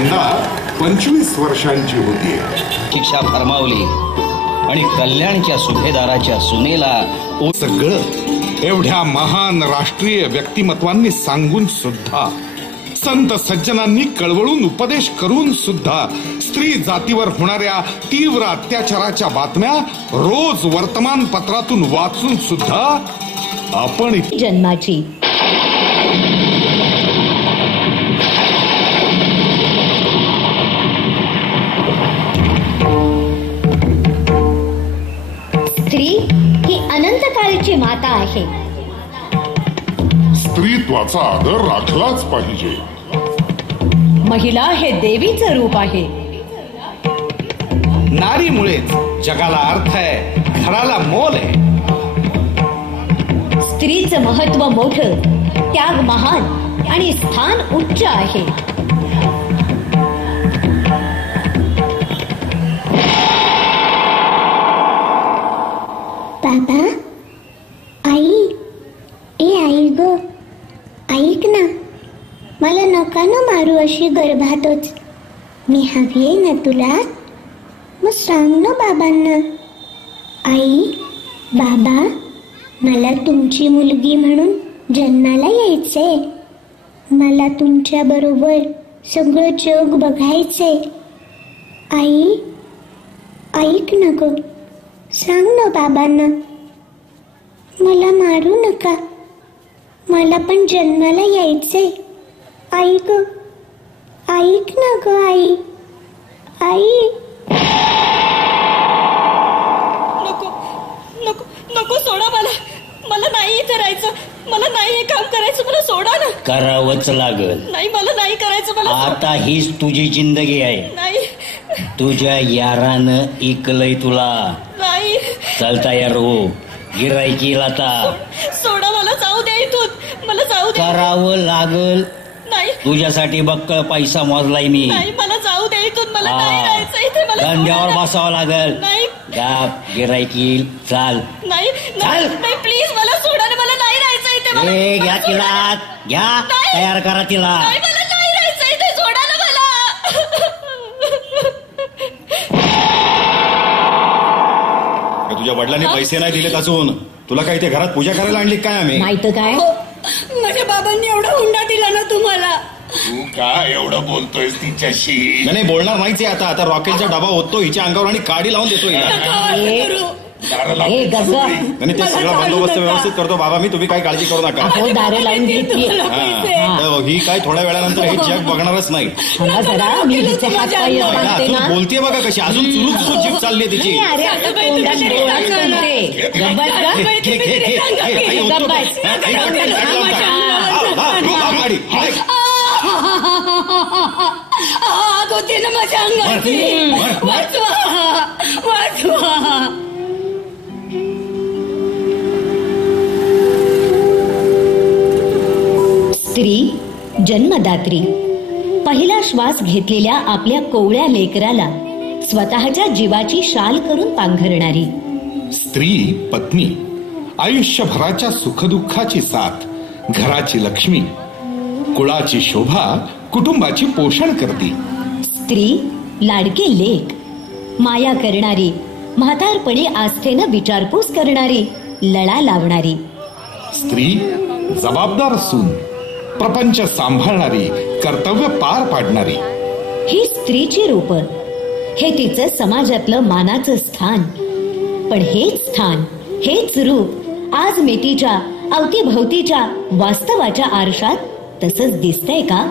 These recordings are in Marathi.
यंदा 25 वर्षांची होती. शिक्षा फरमावली आणि कल्याणच्या सुभेदाराच्या सुनेला सगळं एवढ्या महान राष्ट्रीय व्यक्तिमत्वांनी सांगून सुद्धा, संत सज्जनांनी कळवळून उपदेश करून सुद्धा स्त्री जातीवर होणाऱ्या तीव्र अत्याचाराच्या बातम्या रोज वर्तमानपत्रातून वाचून सुद्धा आपण जन्माची स्त्री ही अनंत काळची माता आहे. स्त्रीत्वाचा आदर राखलाच पाहिजे. महिला हे देवीचं रूप आहे. नारीमुळेच जगाला अर्थ आहे, घराला मोल आहे. स्त्रीचं महत्व मोठं, त्याग महान आणि स्थान उच्च आहे. बाबा, आई, ए आई गो, ऐक ना, मला नका ना मारू अशी गर्भातच. मी हवी आहे ना तुला, मग सांग ना बाबांना. आई, बाबा, मला तुमची मुलगी म्हणून जन्माला यायचंय. मला तुमच्या बरोबर सगळं जग बघायचंय. आई, ऐक ना ग, सांग ना बाबांना. मला मारू नका, मला पण जन्माला यायचंय. आई ग, ऐक ना ग आई. आई, नको नको नको, सोडा मला. मला नाही इथे राहायचं. मला नाही हे काम करायचं. मला सोडा ना. करावंच लागल. नाही, मला नाही करायचं. मला आता हीच तुझी जिंदगी आहे. नाही. तुझ्या यारानं इकलय तुला. नाही. चल तयार हो, गिरायकीला आता. सोडा, मला जाऊ दे इथून. मला जाऊ दे. करावं लागल. नाही. तुझ्यासाठी बक्कळ पैसा मोजलाय मी. नाही, मला जाऊ दे इथून. मला नाही राहायचं इथे. मला धंद्यावर बसावं लागल. नाही. गाप गिरायकी चाल. नाही नाही, प्लीज मला सोडा ना. मला नाही राहायचं इथे. घ्या तिला, घ्या, तयार करा तिला. नाही, मला नाही राहायचं इथे. सोडा ना मला. तुझ्या वडिलांनी पैसे नाही दिलेत अजून. तुला काय इथे घरात पूजा करायला आणली काय आम्ही? माहित काय, माझ्या बाबांनी एवढा हुंडा दिला ना तुम्हाला. तू काय एवढं बोलतोयस तिच्याशी? नाही बोलणार नाहीच आहे. आता रॉकेलचा डबा होतो हिच्या अंगावर आणि काडी लावून देतो हिला. आणि ते सगळं बंदोबस्त व्यवस्थित करतो बाबा मी. तुम्ही काही काळजी करू नका. ही काय थोड्या वेळानंतर हे जग बघणारच नाही. बोलतेय बघा कशी, अजून सुरू जीभ चालली तिची. स्त्री जन्मदात्री. पहिला श्वास घेतलेल्या आपल्या कोवळ्या लेकराला स्वतःच्या जीवाची शाल करून पांघरणारी. स्त्री पत्नी, आयुष्यभराच्या सुखदुःखाची साथ, घराची लक्ष्मी, कुळाची शोभा, कुटुंबाची पोषण करते. स्त्री लाडके लेक, माया करणारी, म्हातारपणी आस्थेनं विचारपूस करणारी, लळा लावणारी. स्त्री जबाबदार सून, प्रपंच सांभाळणारी, कर्तव्य पार पाडणारी. ही स्त्रीची रूप, हे तिचं समाजातलं मानाचं स्थान. पण हेच स्थान, हेच रूप आज मेटीच्या अवतीभवतीच्या वास्तवाच्या आरशात तसंच दिसतंय का?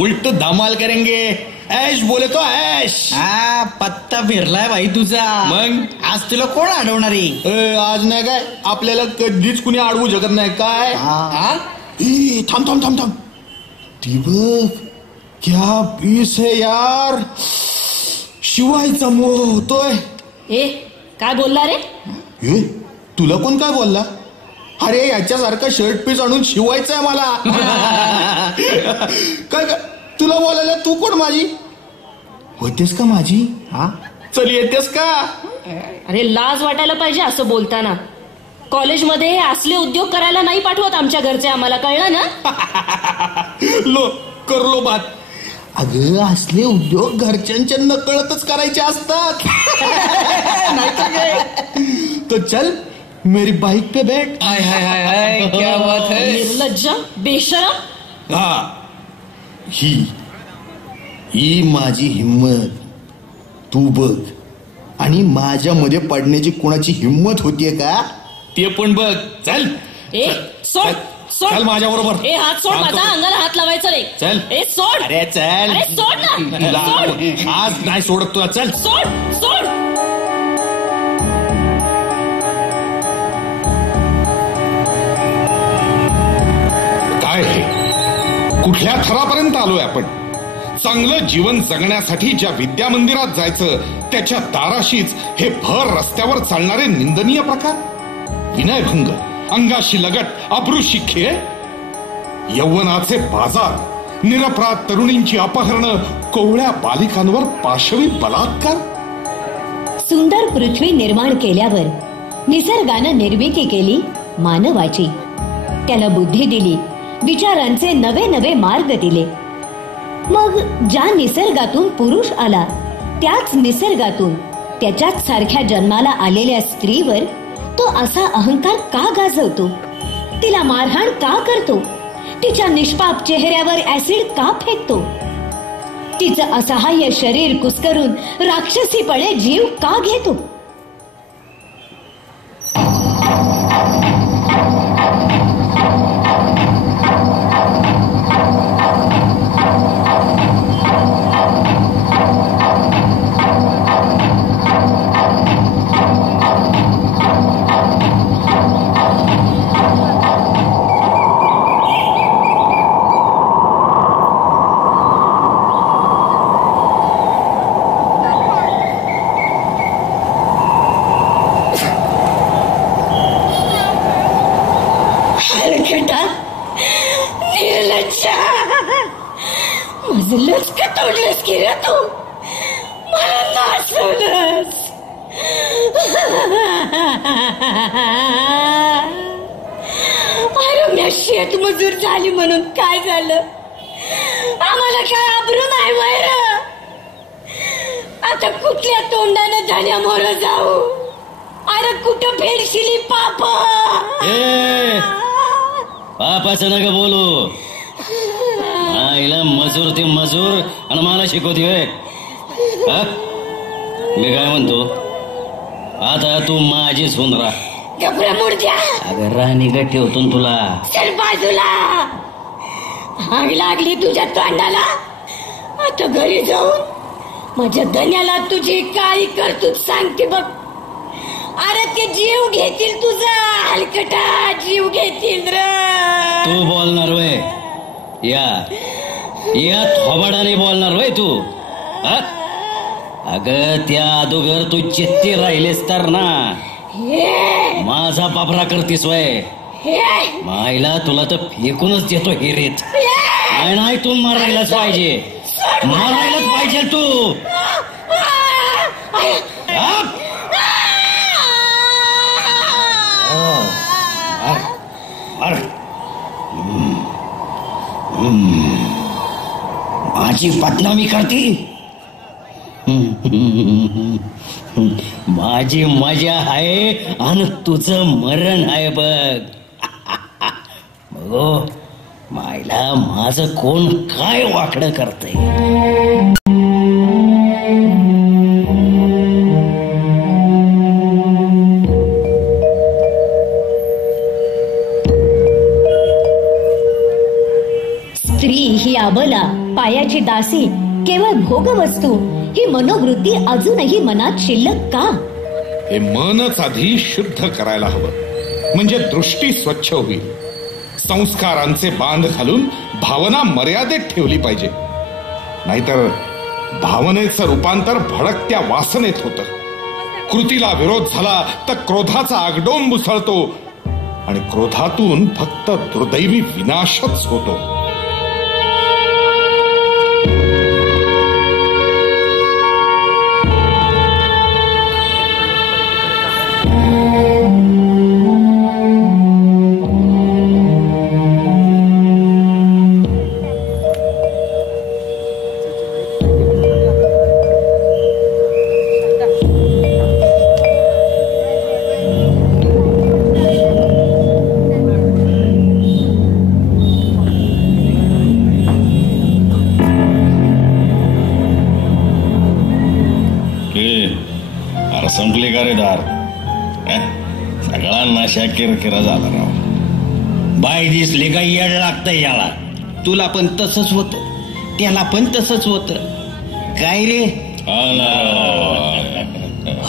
उलट धमाल करेंगे. ऐश बोले तो ऐश. हा पत्ता फिरलाय भाई तुझा. मग आज तुला कोण अडवणारी? आज नाही काय, आपल्याला कधीच कुणी अडवू शकत नाही काय. थांब थांब थांब थांब. ती बघ क्या पीस है यार. शिवायचा मोह होतोय. ए काय बोलला रे? हे तुला कोण काय बोलला? अरे याच्यासारखं शर्ट पीस आणून शिवायचंय मला. काय तुला बोलायला तू कोण माझी होतेस का माझी? हा चल येतेस का? अरे लाज वाटायला पाहिजे असं बोलताना. कॉलेजमध्ये असले उद्योग करायला नाही पाठवत आमच्या घरचे आम्हाला, कळलं ना? लो करलो बात. अगं असले उद्योग घरच्यांच्या नकळतच करायचे असतात. तो चल मेरी बाइक पे बैठ. हाय हाय हाय हाय क्या बात है. निर्लज्ज बेशरम. हा ही माझी हिम्मत तू बघ. आणि माझ्यामध्ये पडण्याची कोणाची हिम्मत होतीये का ते पण बघ. चल ए सोड सोड. चल माझ्या बरोबर. ए हात सोड माझा. अंगाला हात लावायचा नाही. चल. ए सोड. अरे चल. अरे सोड ना. सोड. आज नाही सोडत तुला. चल सोड सोड. काय हे कुठल्या थरापर्यंत आलोय आपण? चांगलं जीवन जगण्यासाठी ज्या विद्या मंदिरात जायचं त्याच्या दाराशीच हे भर रस्त्यावर चालणारे निंदनीय प्रकार. विनयभंग, अंगाशी लगट, अब्रूशी खेळ, यौवनाचे बाजार, निरपराध तरुणींची अपहरणं, कोवळ्या बालिकांवर पाशवी बलात्कार. सुंदर पृथ्वी निर्माण केल्यावर निसर्गानं निर्मिती केली मानवाची. त्याला बुद्धी दिली, विचारांचे नवे नवे मार्ग दिले. मग ज्या निसर्गातून पुरुष आला त्याच निसर्गातून त्याच्याच सारख्या जन्माला आलेल्या स्त्रीवर तो असा अहंकार का गाजवतो? तिला मारहाण का करतो? तिच्या निष्पाप चेहऱ्यावर ऍसिड का फेकतो? तिचं असहाय्य शरीर कुस्करून राक्षसीपणे जीव का घेतो? मजलच का तोडलंस की रे तू? मला नाचवलंस. अरे मी शेतमजूर झाली म्हणून काय झालं? आम्हाला काय आबरू नाही मायरा? आता कुठल्या तोंडानं झाल्या मोर जाऊ? अरे कुठं फेडशिली पाप? पापाचं नका बोलू. आईला मजूर ते मजूर आणि मला शिकवते. मी काय म्हणतो, आता तू माझीच होऊन राह. कपड्या मोडत्या. अगं राणी का ठेवतो तुला. चल बाजूला. आग लागली तुझ्या तोंडाला. आता घरी जाऊन माझ्या धन्याला तुझी काळी करतूत सांगते बघ. अरे ते जीव घेतील तुझा. हलकटा जीव घेतील रे. तू बोलणार वय? या थोबाडाने बोलणार वय तू? अगं त्या अगोदर तू चित्ती राहिलेस तर ना माझा बाबरा करतीस वय. मायला तुला तर फेकूनच देतो हिरीत. नाही तू मारायलाच पाहिजे. मारायलाच पाहिजे तू. माझी बदनामी करती. माझी मजा आहे आणि तुझं मरण आहे बघ. बघो मायला माझं कोण काय वाकडं करतंय. स्त्री ही अबला, पायाची दासी, केवळ भोगवस्तू ही मनोवृत्ती अजूनही मनात शिल्लक का? हे मनच आधी शुद्ध करायला हवं, म्हणजे दृष्टी स्वच्छ होईल. संस्कारांचे बांध घालून भावना मर्यादेत ठेवली पाहिजे. नाहीतर भावनेचं रूपांतर भडकत्या वासनेत होतं. कृतीला विरोध झाला तर क्रोधाचा आगडोंब उसळतो आणि क्रोधातून फक्त दुर्दैवी विनाशच होतो. संपली का रे दार? सगळा नशा किरकिरा झाला राव. बाय दिसली का येड लागतंय याला. तुला पण तसंच होत, त्याला पण तसंच होत. काय रे?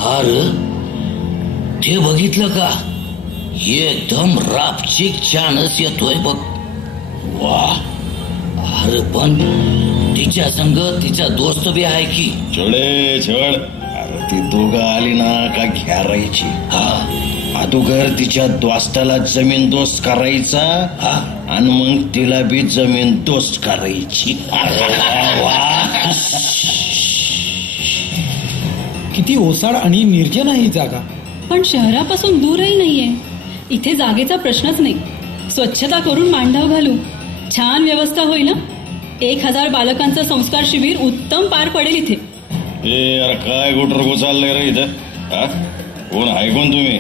अरे ते बघितलं का? एकदम रापचिक छानच येतोय बघ. वा. अरे पण तिच्या संग तिचा दोस्त बी आहे की. छोडे छोड. ती दोघं आली ना का घ्यारायची. हा, अगोदर तिच्या दोस्ताला जमीन दोस्त करायचा. हा, आणि मग तिला बी जमीन दोस्त करायची. किती ओसाड आणि निर्जन आहे ही जागा. पण शहरापासून दूरही नाहीये. इथे जागेचा प्रश्नच नाही. स्वच्छता करून मांडव घालू, छान व्यवस्था होईल. 1000 बालकांचं संस्कार शिबिर उत्तम पार पडेल इथे. यार काय गुटरगो चाललंय रे इथं? कोण आहे कोण तुम्ही?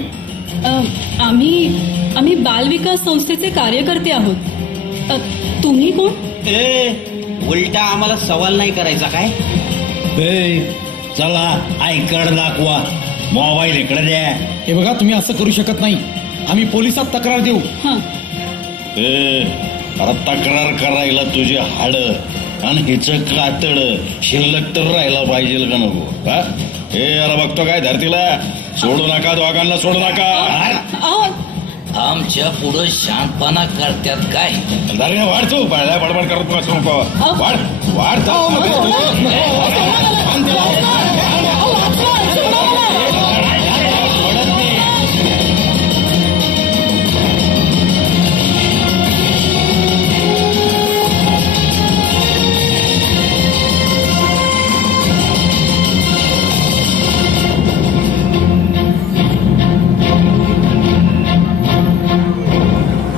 आम्ही बालविकास संस्थेचे कार्यकर्ते आहोत. तुम्ही कोण? उलटा आम्हाला सवाल नाही करायचा काय? चला आयकर दाखवा. मोबाईल इकडे द्या. हे बघा, तुम्ही असं करू शकत नाही. आम्ही पोलिसात तक्रार देऊ. आता तक्रार करायला तुझी हाड आणि हिचं कातड शिल्लक तर राहायला पाहिजे का नको? याला बघतो काय धरतीला. सोडू नका, दोघांना सोडू नका. आमच्या पुढं शांतपणा करतात काय? धरे वाढतो बडबड बडबड करत बसू नको. वाढ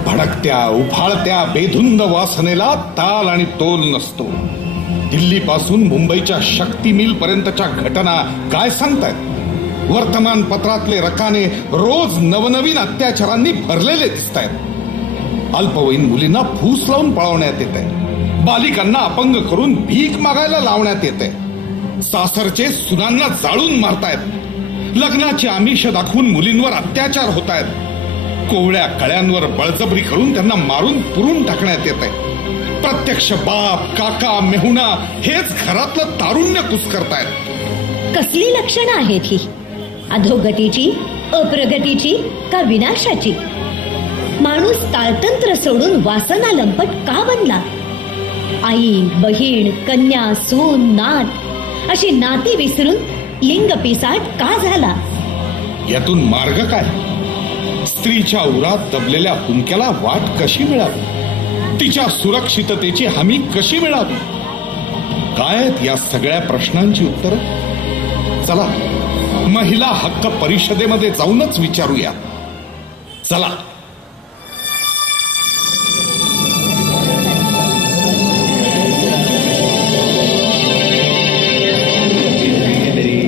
भडकत्या उफाळत्या बेधुंद वासनेला ताल आणि तोल नसतो. दिल्लीपासून मुंबईच्या शक्ती मिल पर्यंतच्या घटना काय सांगतायत? वर्तमानपत्रातले रकाने रोज नवनवीन अत्याचारांनी भरलेले दिसत आहेत. अल्पवयीन मुलींना फूस लावून पळवण्यात येत आहे. बालिकांना अपंग करून भीक मागायला लावण्यात येते. सासरचे सुनांना जाळून मारतायत. लग्नाची आमिष दाखवून मुलींवर अत्याचार होत आहेत. कोवळ्या कळ्यांवर बळजबरी करून त्यांना मारून पुरून टाकण्यात येत आहे. प्रत्यक्ष बाप, काका, मेहुणा हेच घरातलं तारुण्य कुस्करतायत. कसली लक्षणं आहेत ही? अधोगतीची, अप्रगतीची का विनाशाची? माणूस ताळतंत्र सोडून वासना लंपट का बनला? आई, बहीण, कन्या, सून, नात अशी नाती विसरून लिंग पिसाट का झाला? यातून मार्ग काय? स्त्रीच्या उरात दबलेल्या हुंक्याला वाट कशी मिळावी? तिच्या सुरक्षिततेची हमी कशी मिळावी? काय या सगळ्या प्रश्नांची उत्तर? चला महिला हक्क परिषदेमध्ये जाऊनच विचारूया. चला.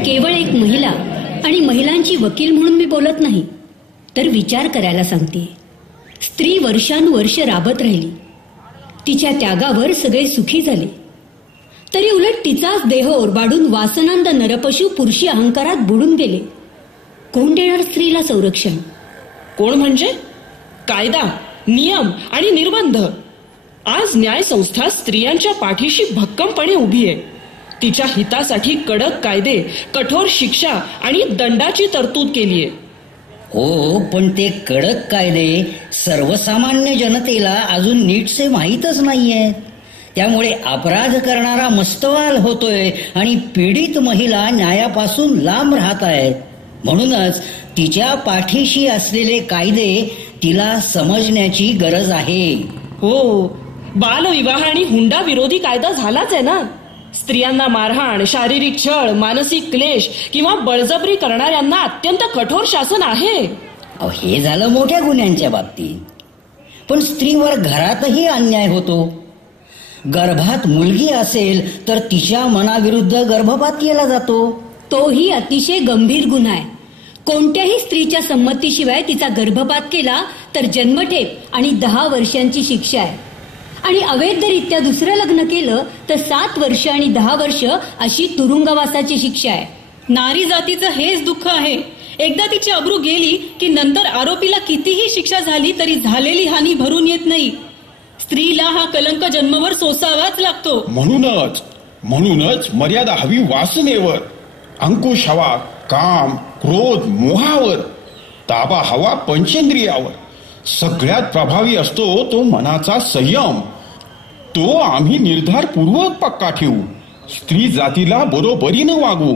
केवळ एक महिला आणि महिलांची वकील म्हणून मी बोलत नाही, तर विचार करायला सांगते. स्त्री वर्षानुवर्ष राबत राहिली. तिच्या त्यागावर सगळे सुखी झाले, तरी उलट तिचाच देह ओरबाडून वासनांद नरपशु पुरुषी अहंकारात बुडून गेले. कोण देणार स्त्रीला संरक्षण? कोण म्हणजे? कायदा, नियम आणि निर्बंध. आज न्यायसंस्था स्त्रियांच्या पाठीशी भक्कमपणे उभी आहे. तिच्या हितासाठी कडक कायदे, कठोर शिक्षा आणि दंडाची तरतूद केली आहे. हो, पण ते कडक कायदे सर्वसामान्य जनतेला अजून नीटसे माहीतच नाहीये. त्यामुळे अपराध करणारा मस्तवाल होतोय आणि पीडित महिला न्यायापासून लांब राहत आहेत. म्हणूनच तिच्या पाठीशी असलेले कायदे तिला समजण्याची गरज आहे. हो, बालविवाह आणि हुंडा विरोधी कायदा झालाच आहे ना. स्त्रियांना मारहाण, शारीरिक छळ, मानसिक क्लेश किंवा बळजबरी करणाऱ्यांना अत्यंत कठोर शासन आहे. हे झालं मोठ्या गुन्ह्यांच्या बाबतीत. पण स्त्रीवर घरातही अन्याय होतो. गर्भात मुलगी असेल तर तिच्या मनाविरुद्ध गर्भपात केला जातो. तोही अतिशय गंभीर गुन्हा आहे. कोणत्याही स्त्रीच्या संमतीशिवाय तिचा गर्भपात केला तर जन्मठेप आणि 10 वर्षांची शिक्षा आहे. आणि अवैधरित्या दुसरं लग्न केलं तर 7 वर्ष आणि 10 वर्ष अशी तुरुंगवासाची शिक्षा आहे. नारी जातीचं हेच दुःख आहे. एकदा तिची अब्रू गेली की नंतर आरोपीला कितीही शिक्षा झाली तरी झालेली हानी भरून येत नाही. स्त्रीला हा कलंक जन्मभर सोसावाच लागतो. म्हणूनच मर्यादा हवी वासनेवर, अंकुश हवा काम क्रोध मोहावर, ताबा हवा पंचेंद्रियावर. सगळ्यात प्रभावी असतो तो मनाचा संयम. तो आम्ही निर्धारपूर्वक पक्का ठेवू. स्त्री जातीला बरोबरीनं वागू.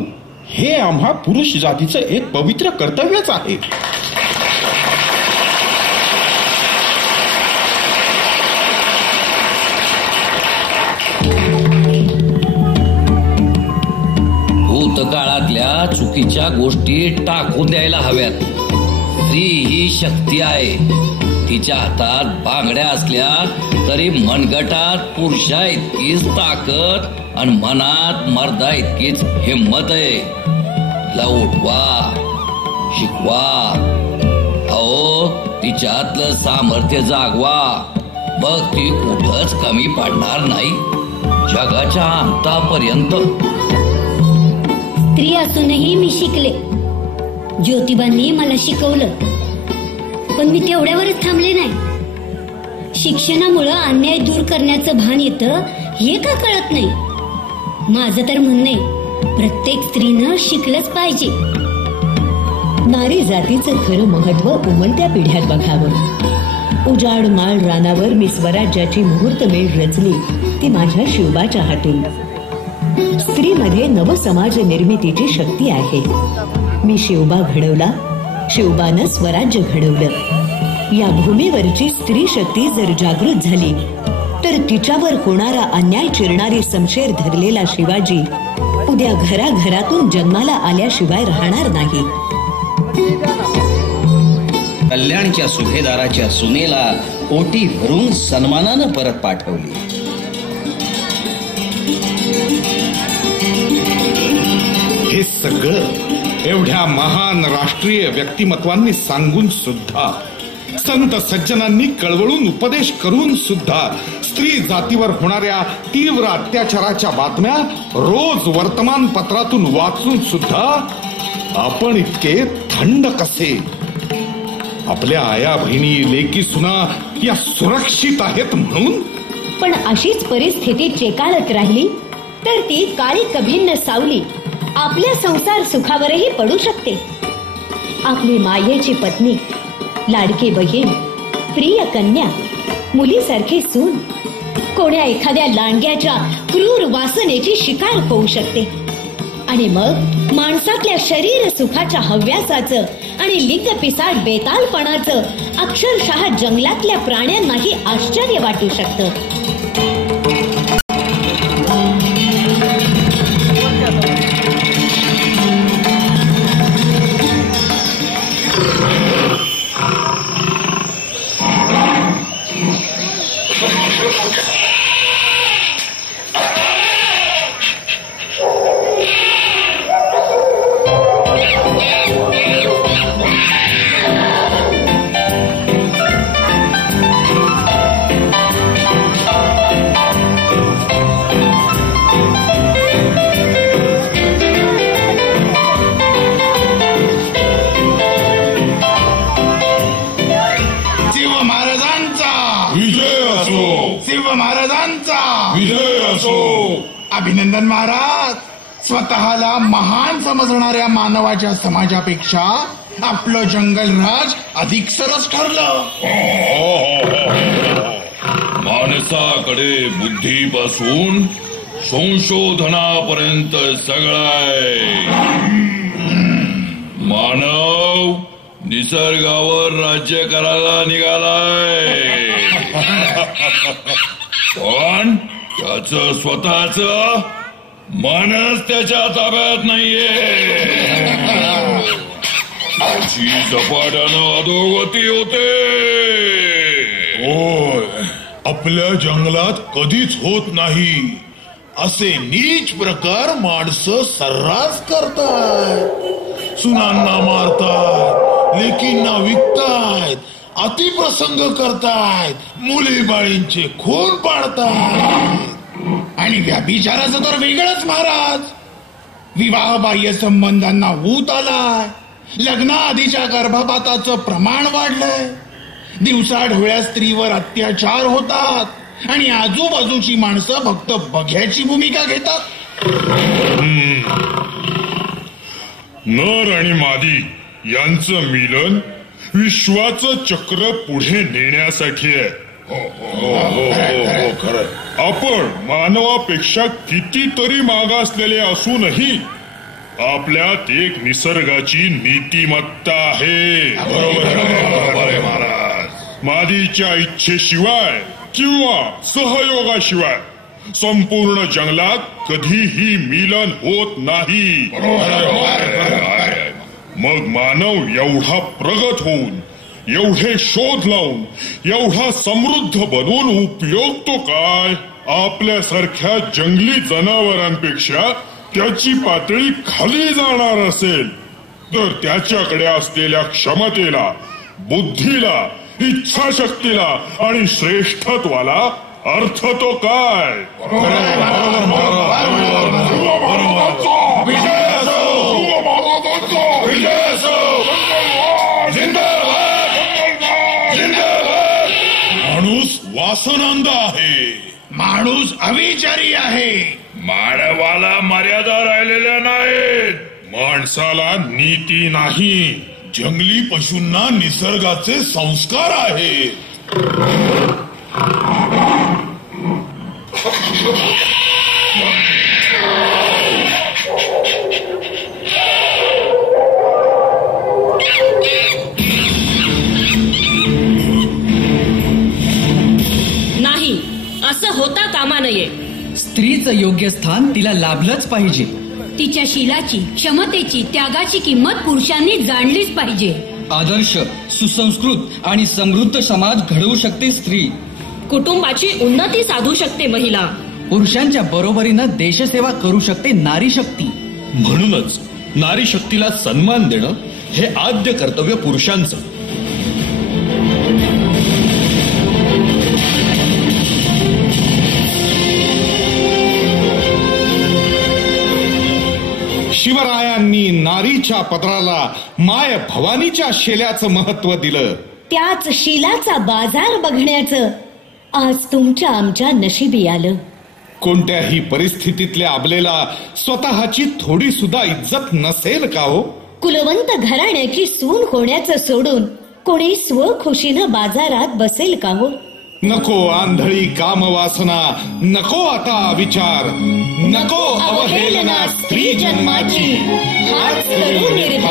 हे आम्हा पुरुष जातीचं एक पवित्र कर्तव्यच आहे. भूतकाळातल्या चुकीच्या गोष्टी टाकून द्यायला हव्यात. स्त्री ही शक्ती आहे. तिच्या हातात बांगड्या असल्या तरी मनगटात पुरुषा इतकीच ताकद आणि मनात मर्दा इतकीच हिंमत आहे. तिला उठवा, शिकवा. अहो, तिच्यातलं सामर्थ्य जागवा. मग ती कुठंच कमी पडणार नाही जगाच्या अंतापर्यंत. स्त्री असूनही मी शिकले. ज्योतिबांनी मला शिकवलं. पण मी तेवढ्यावरच थांबले नाही. शिक्षणामुळं अन्याय दूर करण्याचं भान येतं हे का कळत नाही. माझं तर म्हणणं आहे, प्रत्येक स्त्रीनं शिकलंच पाहिजे. नारी जातीचं खरं महत्व उमलत्या पिढ्यात बघावं. उजाड माळ रानावर मी स्वराज्याची मुहूर्तमेढ रचली ती माझ्या शिवबाच्या हातून. स्त्रीमध्ये नवसमाज निर्मितीची शक्ती आहे. मी शिवबा घडवला, शिवबानं स्वराज्य घडवलं. या भूमीवरची स्त्री शक्ती जर जागृत झाली तर तिच्यावर होणारा अन्याय चिरणारी समशेर धरलेला शिवाजी उद्या घराघरातून जन्माला आल्याशिवाय राहणार नाही. कल्याणच्या सुभेदाराच्या सुनेला ओटी भरून सन्मानानं परत पाठवली. हे सगळं एवढ्या महान राष्ट्रीय व्यक्तिमत्वांनी सांगून सुद्धा, संत सज्जनांनी कळवळून उपदेश करून सुद्धा, स्त्री जातीवर होणाऱ्या तीव्र अत्याचाराच्या बातम्या रोज वर्तमानपत्रातून वाचून सुद्धा आपण इतके थंड कसे? आपल्या आया बहिणी लेकी सुना या सुरक्षित आहेत म्हणून. पण अशीच परिस्थिती चेकाळत राहिली तर ती काळी कभिन्न सावली आपल्या संसार सुखावरही पडू शकते. आपली मायेची पत्नी, लाडकी बहीण, प्रिय कन्या, मुलीसारखी सून कोण्या एखाद्या लांडग्याच्या क्रूर वासनेची शिकार होऊ शकते. आणि मग माणसातल्या शरीर सुखाच्या हव्यासाचं आणि लिंग पिसाळ बेतालपणाचं अक्षरशः जंगलातल्या प्राण्यांनाही आश्चर्य वाटू शकतं. अभिनंदन महाराज. स्वतःला महान समजणाऱ्या मानवाच्या समाजापेक्षा आपलं जंगल राज अधिक सरस ठरलं. माणसाकडे बुद्धीपासून संशोधनापर्यंत सगळं आहे. मानव निसर्गावर राज्य करायला निघालाय, पण त्याच स्वतःच मनच त्याच्या ताब्यात नाहीये. त्याची झपाट्यानं अधोगती होते. होय, आपल्या जंगलात कधीच होत नाही असे नीच प्रकार माणसं सर्रास करतात. सुनांना मारतात, लेकींना विकतायत, अतिप्रसंग करतायत, मुली बाळींचे खून पाडतायत. आणि व्यभिचाराचं तर वेगळंच महाराज. विवाहबाह्य संबंधांना ऊत आलाय, लग्नाआधीच्या गर्भपाताचं प्रमाण वाढलंय, दिवसाढोळ्या स्त्रीवर अत्याचार होतात आणि आजूबाजूची माणसं फक्त बघ्याची भूमिका घेतात. नर आणि मादी यांचं मिलन विश्वाचं चक्र पुढे नेण्यासाठी आहे. आपण मानवापेक्षा कितीतरी मागासलेले असूनही आपल्यात एक निसर्गाची नीतिमत्ता आहे. बरोबर महाराज. मादीच्या इच्छेशिवाय किंवा सहयोगाशिवाय संपूर्ण जंगलात कधीही मिलन होत नाही. मग मानव एवढा प्रगत होऊन, एवढे शोध लावून, एवढा समृद्ध बनवून उपयोग तो काय? आपल्यासारख्या जंगली जनावरांपेक्षा त्याची पातळी खाली जाणार असेल तर त्याच्याकडे असलेल्या क्षमतेला, बुद्धीला, इच्छाशक्तीला आणि श्रेष्ठत्वाला अर्थ तो काय? माणूस वासनांध आहे, माणूस अविचारी आहे. मानवाला मर्यादा राहिलेल्या नाहीत. माणसाला नीती नाही, जंगली पशूंना निसर्गाचे संस्कार आहेत. नाही, असं होता कामा नये. स्त्रीचं योग्य स्थान तिला लाभलंच पाहिजे. तिच्या शीलाची, क्षमतेची, त्यागाची किंमत पुरुषांनी जाणलीच पाहिजे. आदर्श, सुसंस्कृत आणि समृद्ध समाज घडवू शकते स्त्री. कुटुंबाची उन्नती साधू शकते महिला. पुरुषांच्या बरोबरीनं देशसेवा करू शकते नारी शक्ती. म्हणूनच नारी शक्तीला सन्मान देणं हे आद्य कर्तव्य पुरुषांचं. शिवरायांनी नारीच्या पदराला माय भवानीच्या शेल्याचं महत्व दिलं. त्याच शीलाचा बाजार बघण्याचं आज तुमच्या आमच्या नशिबी आलं. कोणत्याही परिस्थितीतल्या अबलेला स्वतःची थोडी सुद्धा इज्जत नसेल का हो? कुलवंत घराण्याची सून होण्याचं सोडून कोणी स्वखुशीनं बाजारात बसेल का हो? नको आंधळी कामवासना, नको आता विचार, नको अवहेलना स्त्री जन्माची. हाच करू निर्धार.